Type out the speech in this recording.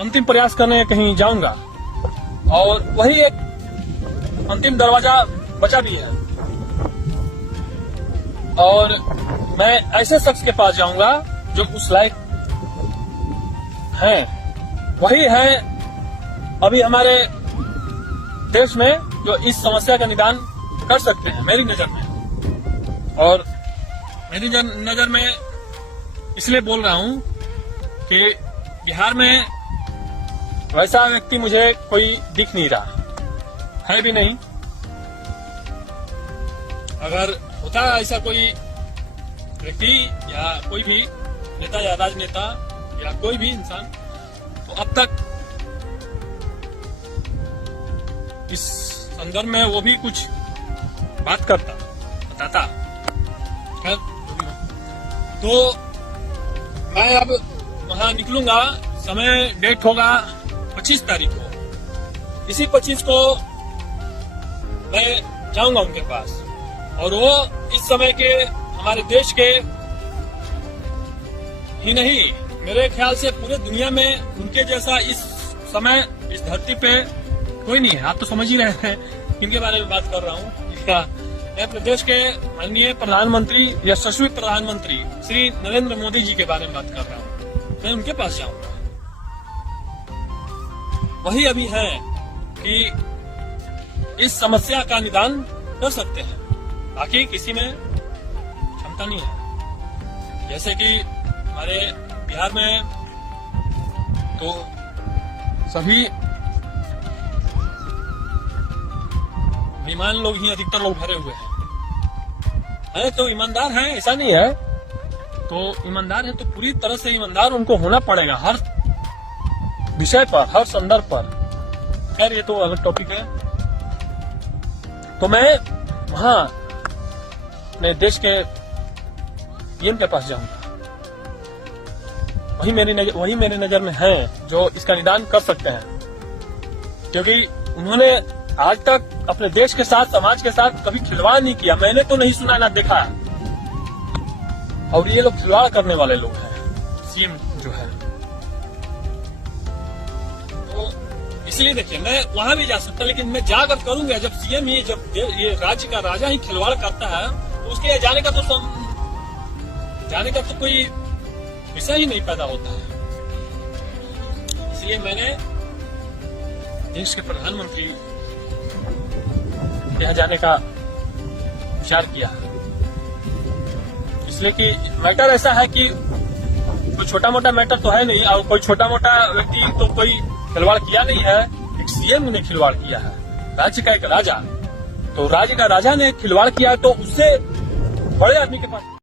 अंतिम प्रयास करने कहीं जाऊंगा और वही एक अंतिम दरवाजा बचा भी है और मैं ऐसे शख्स के पास जाऊंगा जो उस लायक हैं। वही है अभी हमारे देश में जो इस समस्या का निदान कर सकते हैं मेरी नजर में। और मेरी नजर में इसलिए बोल रहा हूं कि बिहार में वैसा व्यक्ति मुझे कोई दिख नहीं रहा है भी नहीं। अगर होता ऐसा कोई व्यक्ति या कोई भी नेता या राजनेता या कोई भी इंसान तो अब तक इस संदर्भ में वो भी कुछ बात करता बताता। तो मैं अब वहां निकलूंगा, समय डेट होगा 25 तारीख को। इसी 25 को मैं जाऊंगा उनके पास और वो इस समय के हमारे देश के ही नहीं, मेरे ख्याल से पूरे दुनिया में उनके जैसा इस समय इस धरती पे कोई नहीं है। आप तो समझ ही रहे हैं किनके बारे में बात कर रहा हूँ। मैं अपने देश के माननीय प्रधानमंत्री, यशस्वी प्रधानमंत्री श्री नरेंद्र मोदी जी के बारे में बात कर रहा हूँ। मैं उनके पास जाऊंगा, वही अभी है कि इस समस्या का निदान कर सकते हैं, बाकी किसी में क्षमता नहीं है। जैसे कि हमारे बिहार में तो सभी बेईमान लोग ही अधिकतर लोग भरे हुए हैं। तो ईमानदार हैं ऐसा नहीं है, तो ईमानदार है तो पूरी तरह से ईमानदार उनको होना पड़ेगा हर विषय पर, हर संदर्भ पर। खैर ये तो अलग टॉपिक है। तो मैं वहां अपने देश के पीएम के पास जाऊंगा, वही मेरी नजर में है जो इसका निदान कर सकते हैं, क्योंकि उन्होंने आज तक अपने देश के साथ, समाज के साथ कभी खिलवाड़ नहीं किया। मैंने तो नहीं सुना ना देखा, और ये लोग खिलवाड़ करने वाले लोग हैं सीएम जो है। तो इसलिए देखिए मैं वहां भी जा सकता, लेकिन मैं जाकर करूंगा जब सीएम ही, जब ये राज्य का राजा ही खिलवाड़ करता है तो उसके जाने का तो कोई विषय ही नहीं पैदा होता है। इसलिए मैंने देश के प्रधानमंत्री यहाँ जाने का विचार किया, इसलिए कि मैटर ऐसा है कि कोई छोटा मोटा मैटर तो है नहीं, और कोई छोटा मोटा व्यक्ति तो कोई खिलवाड़ किया नहीं है। एक सीएम ने खिलवाड़ किया है, राज्य का एक राजा, तो राज्य का राजा ने खिलवाड़ किया, तो उससे बड़े आदमी के पास